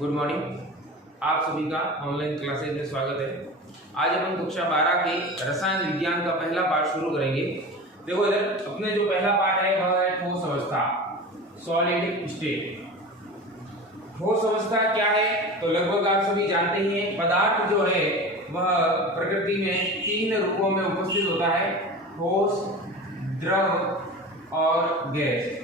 Good morning. आप सभी का ऑनलाइन क्लासेज में स्वागत है। आज अपन कक्षा 12 के रसायन विज्ञान का पहला पाठ शुरू करेंगे। देखो इधर अपने जो पहला पाठ है वह है ठोस अवस्था, सॉलिड स्टेट। ठोस अवस्था क्या है तो लगभग आप सभी जानते ही हैं। पदार्थ जो है वह प्रकृति में तीन रूपों में उपस्थित होता है, ठोस, द्रव और गैस।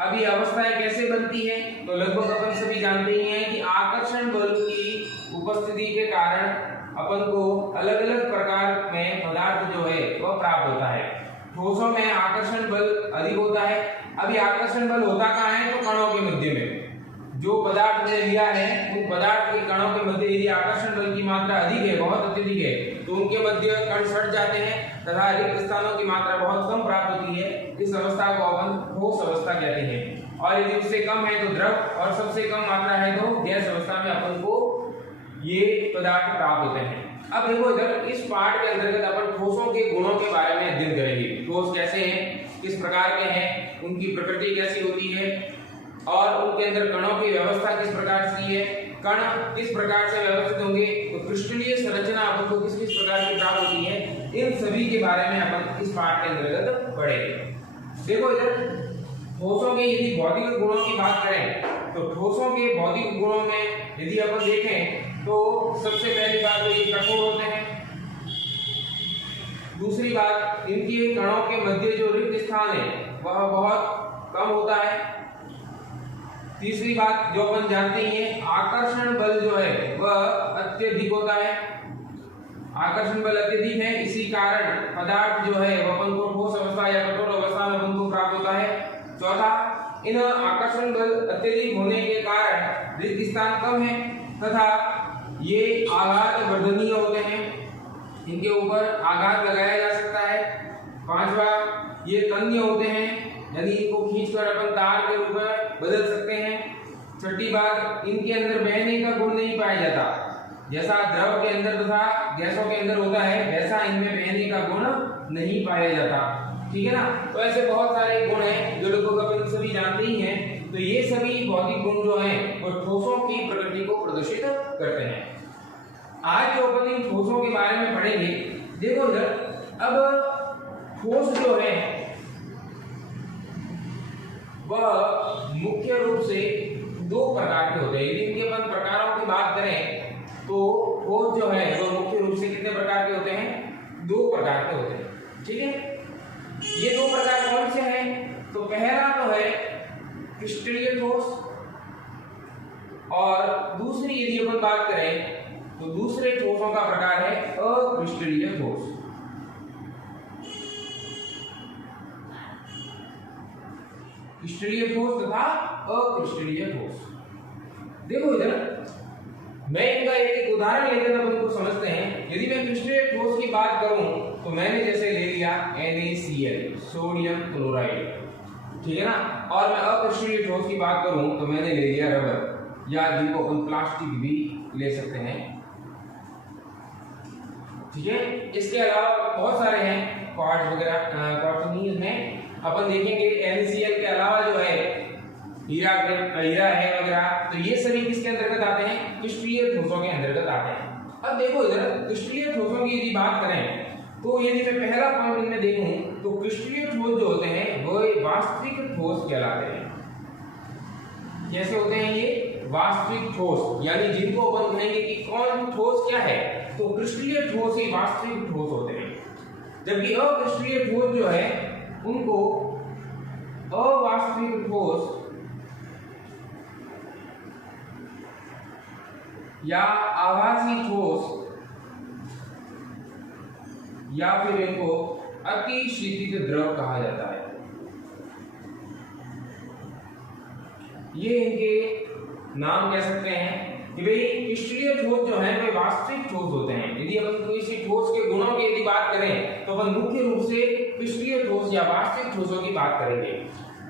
अब ये अवस्थाएं कैसे बनती है तो लगभग अपन सभी जानते ही हैं कि आकर्षण बल की उपस्थिति के कारण अपन को अलग अलग प्रकार में पदार्थ जो है वह प्राप्त होता है। ठोसों में आकर्षण बल अधिक होता है। अब ये आकर्षण बल होता कहाँ है तो कणों के मध्य में। जो पदार्थ मैंने लिया है उन पदार्थ के कणों के मध्य यदि आकर्षण बल की मात्रा अधिक है, बहुत अत्यधिक है, तो उनके मध्य कण सट जाते हैं तथा रिक्त स्थानों की मात्रा बहुत कम प्राप्त होती है। इस अवस्था को अपन ठोस अवस्था कहते हैं। और यदि उससे कम है तो द्रव, और सबसे कम मात्रा है तो गैस अवस्था में अपन को ये पदार्थ प्राप्त होते हैं। अब देखो इधर इस पाठ के अंतर्गत अपन ठोसों के गुणों के बारे में अध्ययन करेंगे। ठोस कैसे हैं, किस प्रकार के हैं, उनकी प्रकृति कैसी होती है और उनके अंदर कणों की व्यवस्था किस प्रकार से है, कण किस प्रकार से व्यवस्थित होंगे, तो क्रिस्टलीय संरचना अपन को किस किस प्रकार की प्राप्त होती है, इन सभी के बारे में अपन इस पाठ के अंतर्गत पढ़ेंगे। देखो इधर ठोसों के यदि भौतिक गुणों की बात करें तो ठोसों के भौतिक गुणों में यदि अपन देखें तो सबसे पहली बात तो ये कठोर होते हैं। दूसरी बात, इनके कणों के मध्य जो रिक्त स्थान है वह बहुत कम होता है। तीसरी बात जो अपन जानते ही हैं, आकर्षण बल जो है वह अत्यधिक होता है। आकर्षण बल अत्यधिक है, इसी कारण पदार्थ जो है वह अपन को ठोस अवस्था या कठोर अवस्था में अपन को प्राप्त होता है। चौथा, इन आकर्षण बल अत्यधिक होने के कारण रिक्त स्थान कम है तथा ये आघात वर्धनीय होते हैं, इनके ऊपर आघात लगाया जा सकता है। पांचवा, ये तन्य होते हैं, यानी इनको खींचकर अपन तार के रूप में बदल सकते हैं। छठी बात, इनके अंदर बहने का गुण नहीं पाया जाता। जैसा द्रव के अंदर तथा गैसों के अंदर होता है वैसा इनमें बहने का गुण नहीं पाया जाता। ठीक है ना। तो ऐसे बहुत सारे गुण हैं जो लोग अपन सभी जानते ही हैं। तो ये सभी भौतिक गुण जो हैं वो ठोसों की प्रकृति को प्रदर्शित करते हैं। आज जो अपन इन ठोसों के बारे में पढ़ेंगे, देखो इधर अब ठोस जो है वह मुख्य रूप से दो प्रकार के होते हैं। यदि इनके अपन प्रकारों की बात करें तो ठोस जो है वह मुख्य रूप से कितने प्रकार के होते हैं, दो प्रकार के होते हैं। ठीक है, ये दो प्रकार कौन से हैं तो पहला तो है क्रिस्टलीय ठोस और दूसरी यदि अपन बात करें तो दूसरे ठोसों का प्रकार है अक्रिस्टलीय ठोस। क्रिस्टलीय ठोस तथा अक्रिस्टलीय ठोस। देखो इधर मैं इनका एक उदाहरण लेकर अपन को समझते हैं। यदि मैं क्रिस्टलीय ठोस की बात करूं तो मैंने जैसे ले लिया NaCl, सोडियम क्लोराइड, ठीक है ना। और मैं अक्रिस्टलीय ठोस की बात करूं तो मैंने ले लिया रबर, या जिनको अपन प्लास्टिक भी ले सकते हैं। ठीक है, इसके अलावा बहुत सारे हैं, क्वार्ट्ज वगैरह, क्वार्ट्ज नहीं है। अपन देखेंगे NaCl के अलावा जो है हीरा है वगैरह, तो ये सभी किसके अंतर्गत आते हैं, क्रिस्टलीय ठोसों के अंतर्गत आते हैं। अब देखो इधर क्रिस्टलीय ठोसों की यदि बात करें तो यदि मैं पहला पॉइंट इनमें देखूं तो क्रिस्टलीय ठोस जो होते हैं वह वास्तविक ठोस कहलाते हैं। कैसे होते हैं ये वास्तविक ठोस, यानी जिनको अपन कहेंगे कि कौन ठोस क्या है तो क्रिस्टलीय ठोस ही वास्तविक ठोस होते हैं। जबकि अक्रिस्टलीय ठोस जो है उनको अवास्तविक ठोस या आभासी ठोस या फिर इनको अतिशीतित द्रव कहा जाता है। ये इनके नाम कह सकते हैं कि भाई क्रिस्टलीय ठोस जो है वे वास्तविक ठोस होते हैं। यदि अपन किसी ठोस के गुणों की यदि बात करें तो अपन मुख्य रूप से क्रिस्टलीय ठोस या वास्तविक ठोसों की बात करेंगे।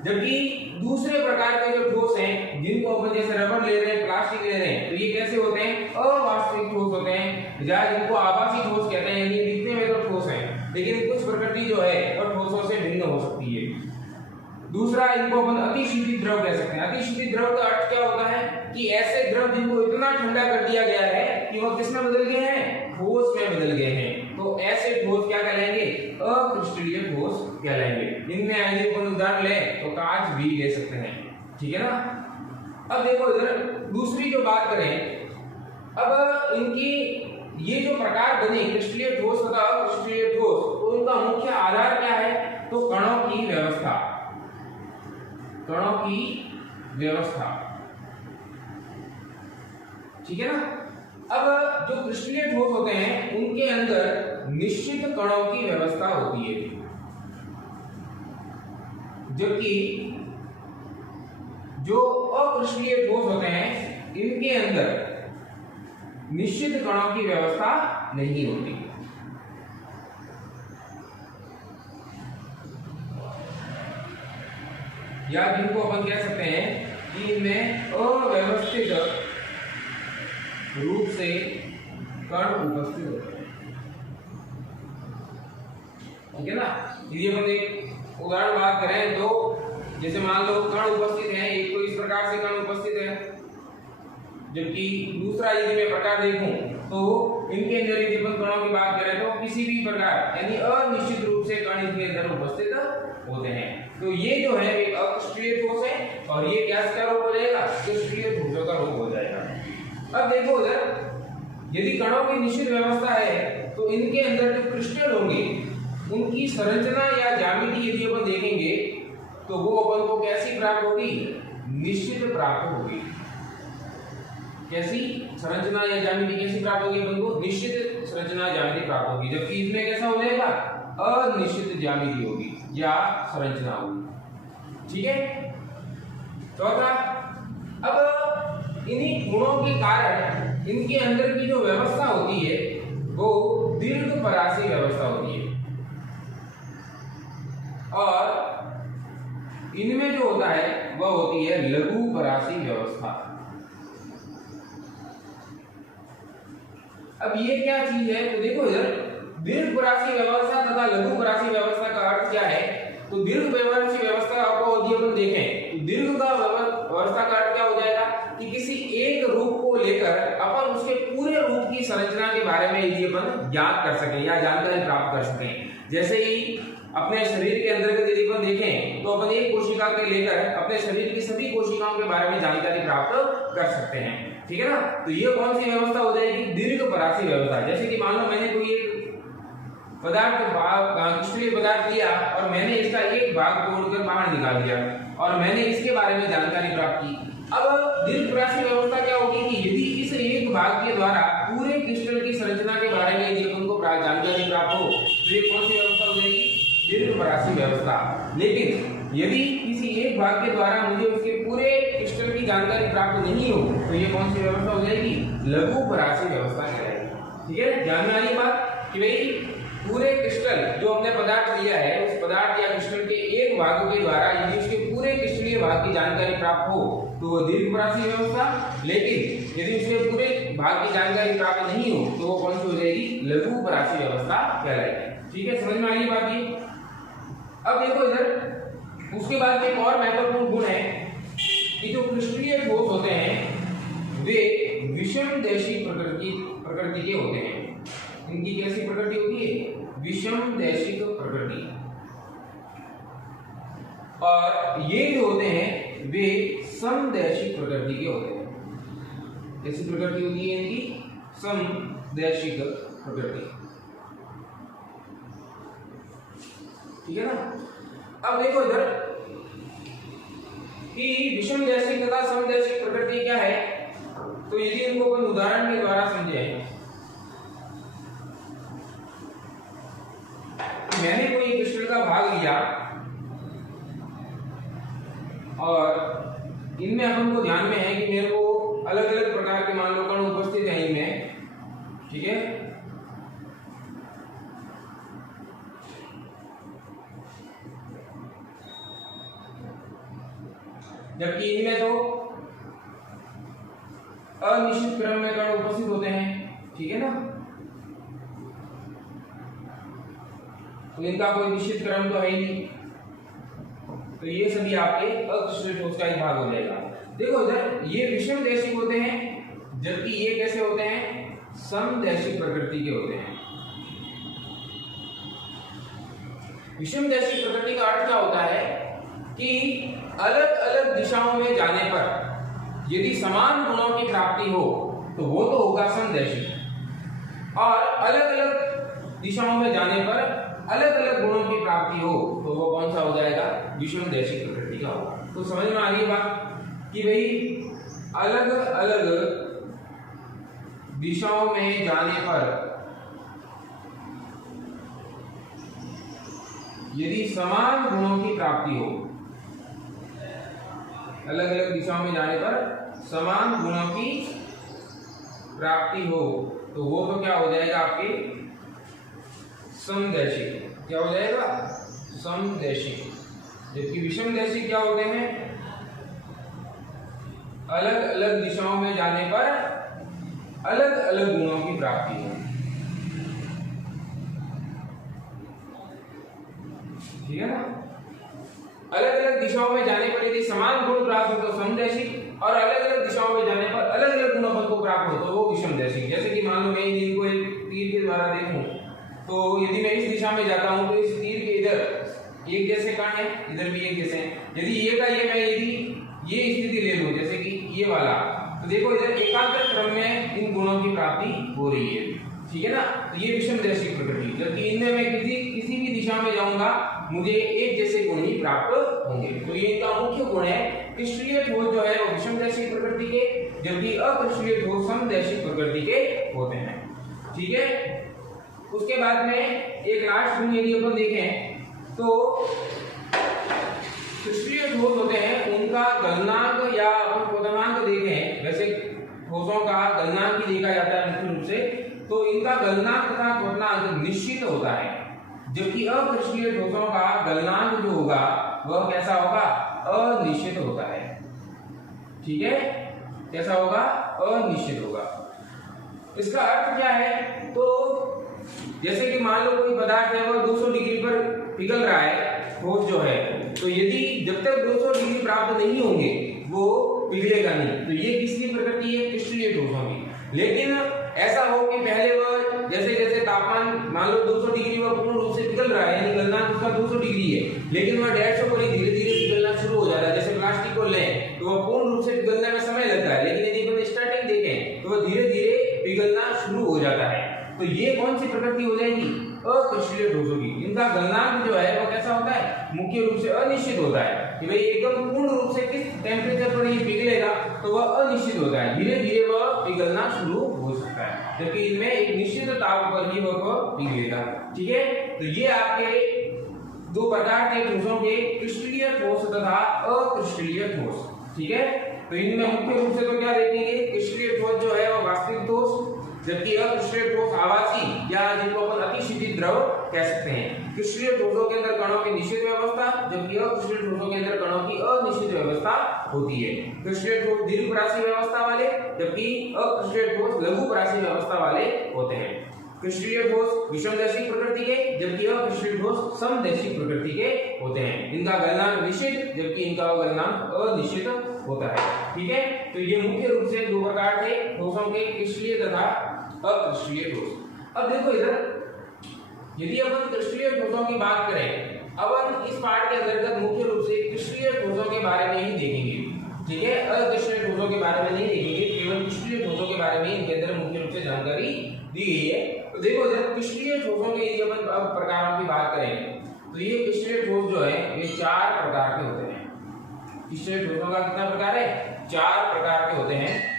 जबकि दूसरे प्रकार के जो ठोस हैं जिनको अपन जैसे रबर ले रहे हैं, प्लास्टिक ले रहे हैं, तो ये कैसे होते हैं, अवास्तविक ठोस होते हैं, या जिनको आभासी ठोस कहते हैं। ये दिखने में तो ठोस हैं लेकिन कुछ प्रकृति जो है वह ठोसों से भिन्न हो सकती है। दूसरा, इनको अपन अतिशीतित द्रव कह सकते हैं। अतिशीतित द्रव का अर्थ क्या होता है कि ऐसे द्रव जिनको इतना ठंडा कर दिया गया है कि वह किस में बदल गए हैं, ठोस में बदल गए हैं, तो ऐसे ठोस क्या कहलाएंगे, अक्रिस्टलीय ठोस कहलाएंगे। इनमें यदि अपन उदाहरण लें तो कांच भी ले सकते हैं, ठीक है ना। अब देखो इधर दूसरी जो बात करें, अब इनकी ये जो प्रकार बने क्रिस्टलीय ठोस तथा अक्रिस्टलीय ठोस, तो उनका मुख्य आधार क्या है, तो कणों की व्यवस्था, कणों की व्यवस्था, ठीक है ना। अब जो क्रिस्टलीय ठोस होते हैं उनके अंदर निश्चित कणों की व्यवस्था होती है, जबकि जो अक्रिस्टलीय ठोस होते हैं इनके अंदर निश्चित कणों की व्यवस्था नहीं होती। या जिनको अपन कह सकते हैं कि इनमें अव्यवस्थित रूप से कण उपस्थित होते हैं, ठीक है ना। यदि अपन एक उदाहरण बात करें तो जैसे मान लो कण उपस्थित है, एक तो इस प्रकार से कण उपस्थित है, जबकि दूसरा यदि मैं प्रकार देखूं तो इनके अंदर यदि अपन कणों की बात करें तो किसी भी प्रकार यानी अनिश्चित रूप से कण इनके अंदर उपस्थित होते हैं। तो ये जो है एक अक्रिस्टलीय ठोस है और ये गैस का रूप हो जाएगा, क्रिस्टलीय ठोसों का रूप हो जाएगा। अब देखो उधर यदि कणों की निश्चित व्यवस्था है तो इनके अंदर जो क्रिस्टल होंगे उनकी संरचना या ज्यामिति यदि अपन देखेंगे तो वो अपन को कैसी प्राप्त होगी, निश्चित प्राप्त होगी। कैसी संरचना या ज्यामिति कैसी प्राप्त होगी अपन को, निश्चित संरचना ज्यामिति प्राप्त होगी, जबकि इसमें कैसा हो जाएगा, अनिश्चित ज्यामिति होगी या संरचना होगी, ठीक है। चौथा, अब इन्हीं गुणों के कारण इनके अंदर की जो व्यवस्था होती है वो दीर्घपरासी व्यवस्था होती है, और इनमें जो होता है वह होती है लघुपरासी व्यवस्था। अब ये क्या चीज है, तो देखो इधर दीर्घपरासी व्यवस्था तथा लघुपरासी व्यवस्था का अर्थ क्या है, तो दीर्घपरासी व्यवस्था को यदि अपन देखें तो दीर्घ का व्यवस्था का अर्थ क्या हो जाएगा कि किसी एक रूप को लेकर अपन उसके पूरे रूप की संरचना के बारे में यदि अपन ज्ञात कर सकें या जानकारी प्राप्त कर सकें। जैसे ही अपने शरीर के अंदर यदि अपन देखें तो अपन एक कोशिका के लेकर अपने शरीर की सभी कोशिकाओं के बारे में जानकारी प्राप्त कर सकते हैं, ठीक है ना। तो ये कौन सी व्यवस्था हो जाएगी, दीर्घपरासी व्यवस्था। जैसे कि मान लो मैंने कोई एक पदार्थ क्रिस्टलीय पदार्थ लिया और मैंने इसका एक भाग तोड़कर बाहर निकाल दिया और मैंने इसके बारे में जानकारी प्राप्त की। अब दीर्घपरासी व्यवस्था क्या होगी कि यदि इस एक भाग के द्वारा पूरे क्रिस्टल की संरचना के बारे में यदि उनको जानकारी प्राप्त हो तो ये कौन सी व्यवस्था हो जाएगी, दीर्घपरासी व्यवस्था। लेकिन यदि किसी एक भाग के द्वारा मुझे उसके पूरे क्रिस्टल की जानकारी प्राप्त नहीं हो तो ये कौन सी व्यवस्था हो जाएगी, लघुपरासी व्यवस्था कहलाएगी, ठीक है। ध्यान में आ रही बात कि भाई पूरे क्रिस्टल जो हमने पदार्थ लिया है उस पदार्थ या क्रिस्टल के एक भाग के द्वारा यदि उसके पूरे क्रिस्टलीय भाग की जानकारी प्राप्त हो तो वो दीर्घपरासी व्यवस्था, लेकिन यदि उसके पूरे भाग की जानकारी प्राप्त नहीं हो तो वो कौन सी हो जाएगी, लघुपरासी व्यवस्था कहलाएगी, ठीक है। समझ में आ रही बात ये। अब देखो इधर उसके बाद एक और महत्वपूर्ण गुण है कि जो क्रिस्टलीय ठोस होते हैं वे विषमदैशी प्रकृति के होते हैं। इनकी कैसी प्रकृति होती है, विषमदैशिक प्रकृति। और ये जो होते हैं वे समदैशिक प्रकृति के होते हैं। कैसी प्रकृति होती है इनकी, समदैशिक प्रकृति, ठीक है ना। अब देखो इधर कि विषमदैशिक तथा समदैशिक प्रकृति क्या है, तो यदि इनको अपन उदाहरण के द्वारा समझें, मैंने कोई क्रिस्टल का भाग लिया और इनमें अपन को ध्यान में है कि मेरे को अलग अलग प्रकार के मान लो कण उपस्थित है इनमें, ठीक है। जबकि इनमें तो अनिश्चित क्रम में कण उपस्थित होते हैं, ठीक है ना। तो इनका कोई निश्चित क्रम तो है ही नहीं, तो ये सभी आपके अक्रिस्टलीय ठोस का एक भाग हो जाएगा। देखो इधर ये विषमदैशिक होते हैं, जबकि ये कैसे होते हैं, समदैशिक प्रकृति के होते हैं। विषमदैशिक प्रकृति का अर्थ क्या होता है कि अलग अलग दिशाओं में जाने पर यदि समान गुणों की प्राप्ति हो तो वो तो होगा समदैशिक, और अलग अलग दिशाओं में जाने पर अलग अलग गुणों की प्राप्ति हो तो वो कौन सा हो जाएगा, विषमदैशिक प्रकृति का होगा। तो समझ में आ गई बात कि भाई अलग अलग दिशाओं में जाने पर यदि समान गुणों की प्राप्ति हो, अलग अलग दिशाओं में जाने पर समान गुणों की प्राप्ति हो तो वो तो क्या हो जाएगा आपके समदैशिक, क्या हो जाएगा समदैशिक। जबकि विषमदैशिक क्या होते हैं, अलग अलग दिशाओं में जाने पर अलग अलग गुणों की प्राप्ति हो। ठीक है ना, अलग अलग दिशाओं में जाने पर यदि समान गुण प्राप्त हो तो समदैशिक, और अलग अलग दिशाओं में जाने पर अलग अलग गुणों को प्राप्त हो तो वो विषमदैशिक। जैसे कि मान लो मैं इनको एक तीर के द्वारा देखूं तो यदि मैं इस दिशा में जाता हूं तो इस तीर के इधर एक जैसे कण है, इधर भी एक जैसे हैं। यदि ये का ये मैं यदि ये स्थिति ले लूं जैसे कि ये वाला, तो देखो इधर एकांतर क्रम में इन गुणों की प्राप्ति हो रही है। ठीक है ना, तो ये विषमदैशिक प्रकृति। जबकि इनमें मैं किसी भी दिशा में जाऊंगा मुझे एक जैसे गुण ही प्राप्त होंगे। तो ये इनका मुख्य गुण है। क्रिस्टलीय ठोस जो है वो विषमदैशिक प्रकृति के, जबकि अक्रिस्टलीय ठोस समदैशिक प्रकृति के होते हैं। ठीक है, उसके बाद में एक लास्ट गुण यदि अपन देखें तो क्रिस्टलीय ठोस होते हैं उनका गलनांक या अपन क्वथनांक देखें, वैसे ठोसों का गलनांक ही देखा जाता है मुख्य रूप से, तो इनका गलनांक तथा क्वथनांक निश्चित होता है। जबकि अक्रिस्टलीय ठोसों का गलनांक जो होगा वह कैसा होगा, अनिश्चित होता है। ठीक है, कैसा होगा, अनिश्चित होगा। इसका अर्थ क्या है, तो जैसे कि मान लो कोई पदार्थ है वह 200 डिग्री पर पिघल रहा है, ठोस जो है, तो यदि जब तक 200 डिग्री प्राप्त नहीं होंगे वो पिघलेगा नहीं। तो ये किसकी प्रकृति है, क्रिस्टलीय ठोसों की। लेकिन ऐसा हो कि पहले वह जैसे जैसे तापमान मान लो 200 डिग्री वह पूर्ण रूप से पिघल रहा है, यानी गलनांक उसका 200 डिग्री है, लेकिन वह 150 पर धीरे धीरे पिघलना शुरू हो जा रहा है। जैसे प्लास्टिक को लें तो वह पूर्ण रूप से पिघलने में समय लगता है, लेकिन यदि अपन स्टार्टिंग देखें तो वह धीरे धीरे पिघलना शुरू हो जाता है। तो ये कौन सी प्रकृति हो जाएगी, अक्रिस्टलीय ठोसों की। इनका गलनांक जो है वो कैसा होता है, मुख्य रूप से अनिश्चित होता है कि भाई एकदम पूर्ण रूप से किस टेम्परेचर पर ये पिघलेगा, तो वह अनिश्चित होता है, धीरे धीरे वह पिघलना शुरू हो सकता है। जबकि इनमें एक निश्चित ताप पर ही वह पिघलेगा। ठीक है, तो ये आपके दो प्रकार के ठोसों के, क्रिस्टलीय ठोस तथा अक्रिस्टलीय ठोस। ठीक है, तो इनमें मुख्य रूप से तो क्या देखेंगे, क्रिस्टलीय ठोस जो है वो वास्तविक ठोस, जबकि अक्रिस्टलीय ठोस आवासी या जिनको अपन अतिशीतित द्रव कह सकते हैं। क्रिस्टलीय ठोसों के अंदर कणों की निश्चित व्यवस्था, जबकि अक्रिस्टलीय ठोसों के अंदर कणों की अनिश्चित व्यवस्था होती है। क्रिस्टलीय ठोस दीर्घपरासी व्यवस्था वाले, जबकि अक्रिस्टलीय ठोस लघुपरासी व्यवस्था वाले होते हैं। क्रिस्टलीय ठोस विषमदैशिक प्रकृति के, जबकि अक्रिस्टलीय ठोस समदैशिक प्रकृति के होते हैं। इनका गलनांक निश्चित, जबकि इनका गलनांक अनिश्चित होता है। ठीक है, तो ये मुख्य रूप से दो प्रकार के ठोसों के, क्रिस्टलीय तथा अक्रिस्टलीय ठोस। अब देखो इधर, यदि अपन क्रिस्टलीय ठोसों की बात करें, अब इस पाठ के अंतर्गत मुख्य रूप से क्रिस्टलीय ठोसों के बारे में ही देखेंगे। ठीक है, अक्रिस्टलीय ठोसों के बारे में नहीं देखेंगे, केवल क्रिस्टलीय ठोसों के बारे में इनके अंदर मुख्य रूप से जानकारी दी गई है। तो देखो इधर क्रिस्टलीय ठोसों के यदि अपन अब प्रकारों की बात करें तो ये क्रिस्टलीय ठोस जो है ये 4 प्रकार के होते हैं। क्रिस्टलीय ठोसों का कितना प्रकार है, 4 प्रकार के होते हैं।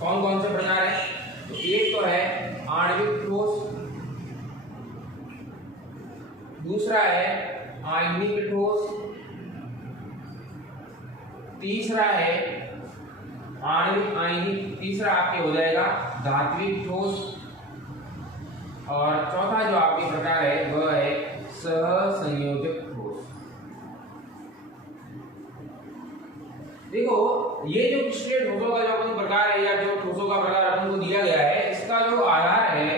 कौन कौन से प्रकार है, तो एक तो है आणविक ठोस, दूसरा है आयनिक ठोस, तीसरा है आणविक आयनिक, तीसरा आपके हो जाएगा धात्विक ठोस, और चौथा जो आपके प्रकार है वह है सहसंयोजक ठोस। देखो ये जो क्रिस्टलीय ठोसों का जो अपन प्रकार है या जो ठोसों का प्रकार अपन को दिया गया है, इसका जो आधार है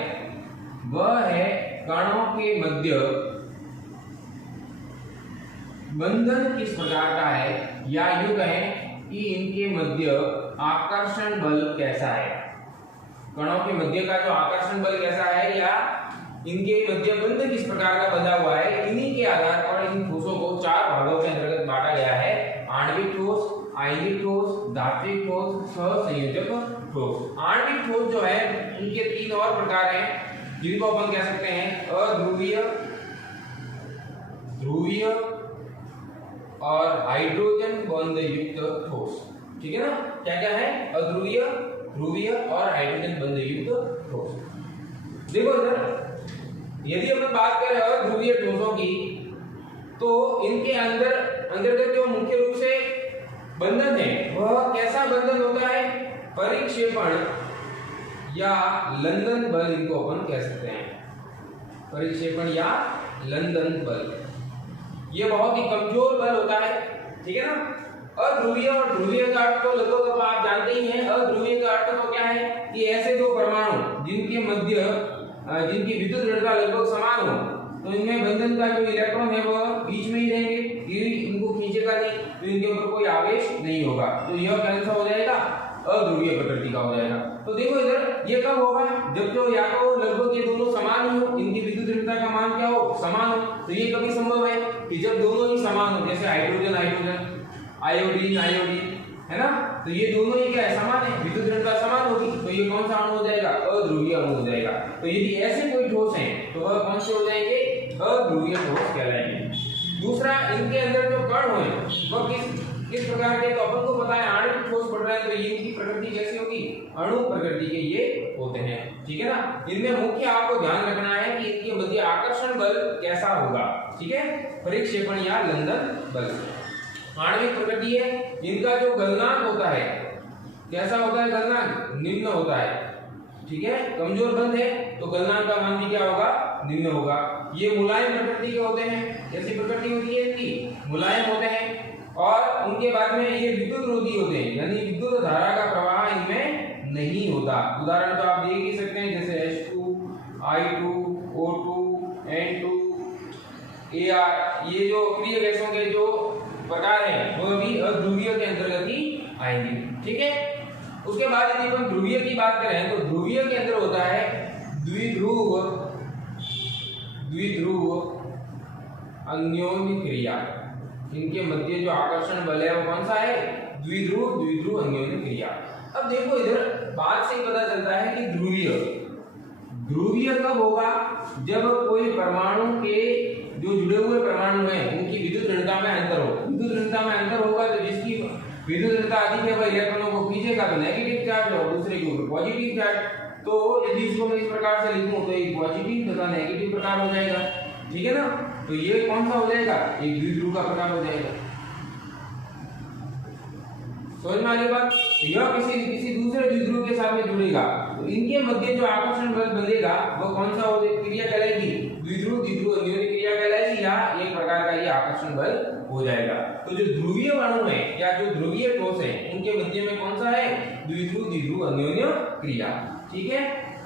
वह है कणों के मध्य बंधन किस प्रकार का है, या यूं कहें कि इनके मध्य आकर्षण बल कैसा है। कणों के मध्य का जो आकर्षण बल कैसा है, या इनके मध्य बंधन किस प्रकार का बंधा हुआ है, इन्हीं के आधार पर इन ठोसों को 4 भागों के अंतर्गत बांटा गया है। आणविक ठोस, आयनिक ठोस, धात्विक ठोस, सहसंयोजक ठोस। आणविक ठोस जो है उनके 3 और प्रकार हैं, जिनको अपन कह सकते हैं अध्रुवीय, ध्रुवीय और हाइड्रोजन बंध युक्त ठोस। ठीक है ना, क्या क्या है, अध्रुवीय, ध्रुवीय और हाइड्रोजन बंध युक्त ठोस। देखो इधर, यदि अपन बात करें अध्रुवीय ठोसों की, तो इनके अंतर्गत जो मुख्य रूप से बंधन है वह कैसा बंधन होता है, परिक्षेपण या लंदन बल, इनको अपन कह सकते हैं परिक्षेपण या लंदन बल। ये बहुत ही कमजोर बल होता है। ठीक है ना। अध्रुवीय और ध्रुवीय का अर्थ तो लगभग आप जानते ही हैं। अध्रुवीय का अर्थ तो क्या है कि ऐसे दो परमाणु जिनके मध्य जिनकी विद्युत ऋणता लगभग समान हो, तो इनमें बंधन का जो इलेक्ट्रॉन है वह बीच में ही रहेंगे, इनको खींचेगा नहीं, तो इनके ऊपर कोई आवेश नहीं होगा। तो यह कौन सा हो जाएगा, अध्रुवीय प्रकृति का हो जाएगा। तो देखो इधर, ये कब होगा, जब तो या तो लगभग ये दोनों समान ही हो, इनकी विद्युत ऋणता का मान क्या हो, समान हो। तो ये कभी संभव है कि जब दोनों ही समान हो, जैसे हाइड्रोजन हाइड्रोजन, आयोडीन आयोडीन, है ना, तो ये दोनों ही क्या है, समान है, विद्युत ऋणता समान होगी, तो ये कौन सा अणु हो जाएगा, अध्रुवीय अणु हो जाएगा। तो यदि ऐसे कोई ठोस हैं तो वह कौन से हो जाएंगे, अध्रुवीय ठोस कहलाएंगे। दूसरा, इनके अंदर जो कण हों वह किस प्रकार के, तो अपन को पता है आणविक ठोस बढ़ रहा है, तो ये इनकी प्रकृति कैसी होगी, अणु प्रकृति के ये होते हैं। ठीक है ना। इनमें मुख्य आपको ध्यान रखना है कि इनके मध्य आकर्षण बल कैसा होगा। ठीक है, परिक्षेपण या लंदन बल। आणविक प्रकृति है, इनका जो गलनांक होता है कैसा होता है, गलनांक निम्न होता है। ठीक है, कमजोर बंध है तो गलनांक का मान भी क्या होगा, निम्न होगा। ये मुलायम प्रकृति के होते हैं, कैसी प्रकृति होती है इनकी, मुलायम होते हैं। और उनके बाद में ये विद्युत रोधी होते हैं, यानी विद्युत धारा का प्रवाह इनमें नहीं होता। उदाहरण तो आप देख ही सकते हैं, जैसे H2, I2, O2, N2, Ar, ये जो प्रिय गैसों के जो प्रकार हैं वो भी अध्रुवीय के अंतर्गत ही आएंगे। ठीक है। उसके बाद यदि हम ध्रुवीय की बात करें तो ध्रुवीय के अंदर होता है द्विध्रुव अन्योन्य क्रिया। इनके मध्य जो आकर्षण बल है वो कौन सा है, द्विध्रुव अन्योन्य क्रिया। अब देखो इधर बात से पता चलता है कि ध्रुवीय कब होगा, जब कोई परमाणु के जो जुड़े हुए परमाणु हैं उनकी विद्युत ऋणता में अंतर हो। विद्युत ऋणता में अंतर होगा तो जिसकी विद्युत ऋणता अधिक है वह इलेक्ट्रॉनों को खींचेगा तो नेगेटिव चार्ज, और दूसरे के ऊपर पॉजिटिव चार्ज। तो यदि इसको मैं इस प्रकार से लिखूं तो एक पॉजिटिव तथा नेगेटिव प्रकार हो जाएगा। ठीक है ना। तो ये कौन सा हो जाएगा, एक द्विध्रुव का प्रकार हो जाएगा। समझ में आ गई बात। यह किसी दूसरे द्विध्रुव के साथ में जुड़ेगा तो इनके मध्य जो आकर्षण बल बनेगा वह कौन सा क्रिया कहलाएगी, द्विध्रुव अन्योन्य क्रिया कहलाएगी, या एक प्रकार का ये आकर्षण बल हो जाएगा। तो जो ध्रुवीय अणु है या जो ध्रुवीय ठोस है उनके मध्य में कौन सा है, द्विध्रुव अन्योन्य क्रिया। ठीक है।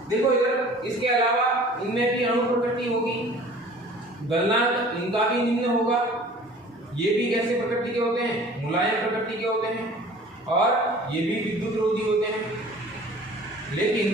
देखो इधर, इसके अलावा इनमें भी अणु प्रकृति होगी, गलनांक इनका भी निम्न होगा। ये भी कैसे प्रकृति के होते हैं, मुलायम प्रकृति के होते हैं, और ये भी विद्युत रोधी होते हैं। लेकिन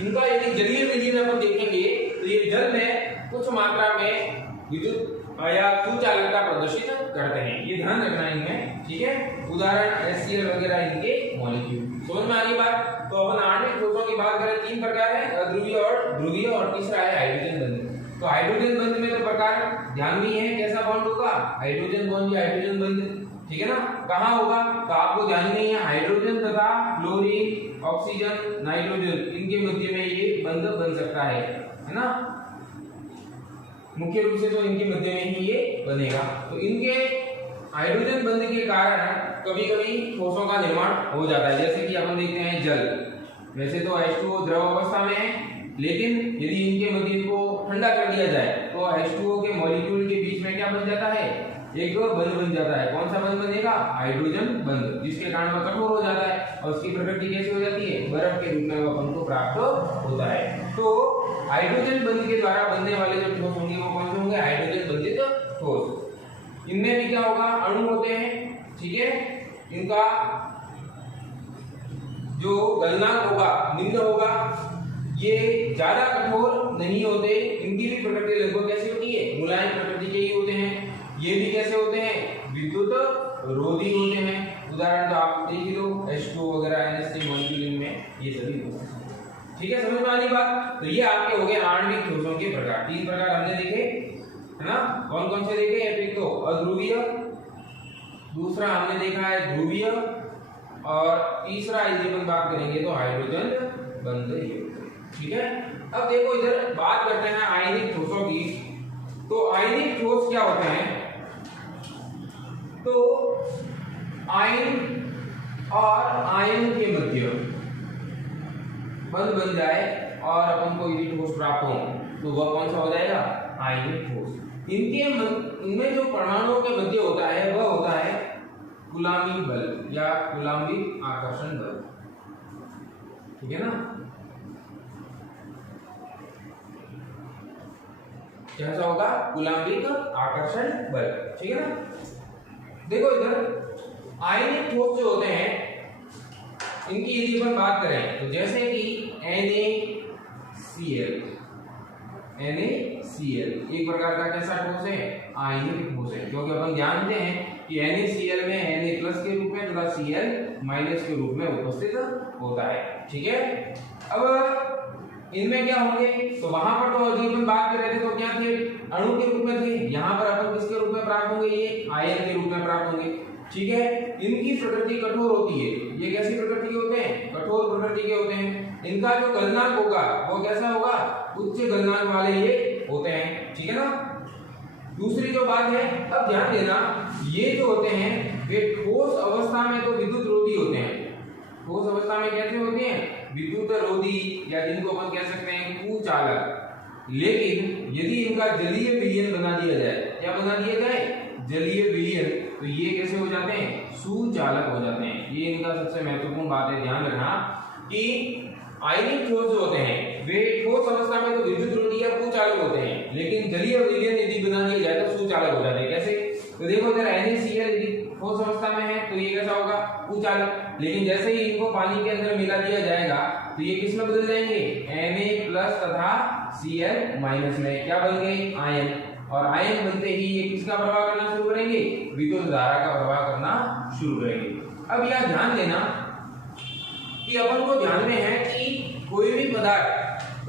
इनका यदि जलीय विलीन अपन देखेंगे तो ये जल में कुछ मात्रा में विद्युत या सुचालकता प्रदर्शित करते हैं, ये ध्यान रखना है इनमें। ठीक है। उदाहरण HCl वगैरह इनके मॉलिक्यूल। समझ में आ गई बात। तो अपन आणविक ठोसों की बात करें, 3 प्रकार है, अध्रुवीय और ध्रुवीय, और तीसरा है हाइड्रोजन बंध। तो हाइड्रोजन बंध में तो प्रकार ध्यान भी है, कैसा बॉन्ड होगा, हाइड्रोजन बॉन्ड या हाइड्रोजन बंध। ठीक है ना। कहाँ होगा, तो आपको ध्यान नहीं है, हाइड्रोजन तथा क्लोरीन, ऑक्सीजन, नाइट्रोजन, इनके मध्य में ये बंध बन सकता है ना। मुख्य रूप से तो इनके मध्य में ही ये बनेगा। तो इनके हाइड्रोजन बंध के कारण कभी कभी ठोसों का निर्माण हो जाता है, जैसे कि अपन देखते हैं जल। वैसे तो H2O द्रव अवस्था में है, लेकिन यदि इनके मध्य को ठंडा कर दिया जाए तो H2O के मॉलिक्यूल के बीच में क्या बन जाता है, एक बंध बन जाता है। कौन सा बंध बनेगा, हाइड्रोजन बंध, जिसके कारण वह कठोर हो जाता है और उसकी प्रकृति कैसी हो जाती है, बर्फ के रूप में वह अपन को प्राप्त होता है। तो हाइड्रोजन बंध के द्वारा बनने वाले जो ठोस होंगे वो कौन से होंगे, हाइड्रोजन बंधित ठोस। इनमें भी क्या होगा, अणु होते हैं, ठीक है। इनका जो गलनांक होगा निम्न होगा, ये ज्यादा कठोर नहीं होते, इनकी भी प्रकृति लगभग कैसी होती है, मुलायम प्रकृति के ही होते हैं। ये भी कैसे होते हैं, विद्युत रोधी होते हैं। उदाहरण तो आप देख ही लो, H2 वगैरह NH3 मॉलिक्यूल में ये सभी होते हैं, ठीक है। समझ में आ रही बात। तो ये आपके हो गए आणविक ठोसों के प्रकार। 3 प्रकार हमने देखे, है ना। कौन कौन से देखे, एक तो अध्रुवीय, दूसरा हमने देखा है ध्रुवीय, और तीसरा यदि अपन बात करेंगे तो हाइड्रोजन बंध यौगिक, ठीक है। अब देखो इधर बात करते हैं आयनिक ठोसों की। तो आयनिक ठोस क्या होते हैं, तो आयन और आयन के मध्य बंध बन जाए और अपन को यदि ठोस प्राप्त हो तो वह कौन सा हो जाएगा, आयनिक ठोस। इनमें जो परमाणुओं के मध्य होता है वह होता है कूलाम्बिक बल या कूलाम्बिक आकर्षण बल, ठीक है ना। कैसा होगा, कूलाम्बिक आकर्षण बल, ठीक है ना। देखो इधर आयनिक ठोस जो होते हैं इनकी यदि अपन बात करें तो जैसे कि NaCl एक प्रकार का कैसा ठोस है, आयनिक ठोस है, क्योंकि अपन जानते हैं कि NaCl में Na प्लस के रूप में तथा Cl माइनस के रूप में उपस्थित होता है, ठीक है। अब इनमें क्या होंगे, तो वहां पर तो यदि अपन बात कर रहे थे तो क्या थे, अणु के रूप में थे। यहाँ पर अपन किसके रूप में प्राप्त होंगे, ये आयन के रूप में प्राप्त होंगे, ठीक है। इनकी प्रकृति कठोर होती है, ये कैसी प्रकृति के होते हैं, कठोर प्रकृति के होते हैं। इनका जो गलनांक होगा वो कैसा होगा, उच्च गलनांक वाले ये होते हैं, ठीक है ना। दूसरी जो बात है, अब ध्यान देना, ये जो होते हैं वे ठोस अवस्था में तो विद्युत रोधी होते हैं। ठोस अवस्था में कैसे होते हैं, विद्युत रोधी, या जिनको अपन कह सकते हैं कुचालक। लेकिन यदि इनका जलीय विलयन बना दिया जाए, क्या बना दिया जाए, जलीय विलयन, तो ये कैसे हो जाते हैं, सुचालक हो जाते हैं। ये इनका सबसे महत्वपूर्ण बात है, ध्यान रखना कि आयनिक ठोस जो होते हैं वे ठोस अवस्था में तो विद्युत रोधी या कुचालक होते हैं, लेकिन जलीय विलयन यदि बना दिया जाए तो सुचालक हो जाते हैं। कैसे, तो देखो अगर NaCl यदि ठोस अवस्था में है तो ये कैसा होगा, कुचालक। लेकिन जैसे ही इनको पानी के अंदर मिला दिया जाएगा तो ये किस में बदल जाएंगे, Na प्लस तथा Cl माइनस में, क्या बन गए, आयन। और आयन बनते ही ये किसका प्रवाह करना शुरू करेंगे, विद्युत धारा का प्रवाह करना शुरू करेंगे। अब यह ध्यान देना कि अपन को ध्यान में है कि कोई भी पदार्थ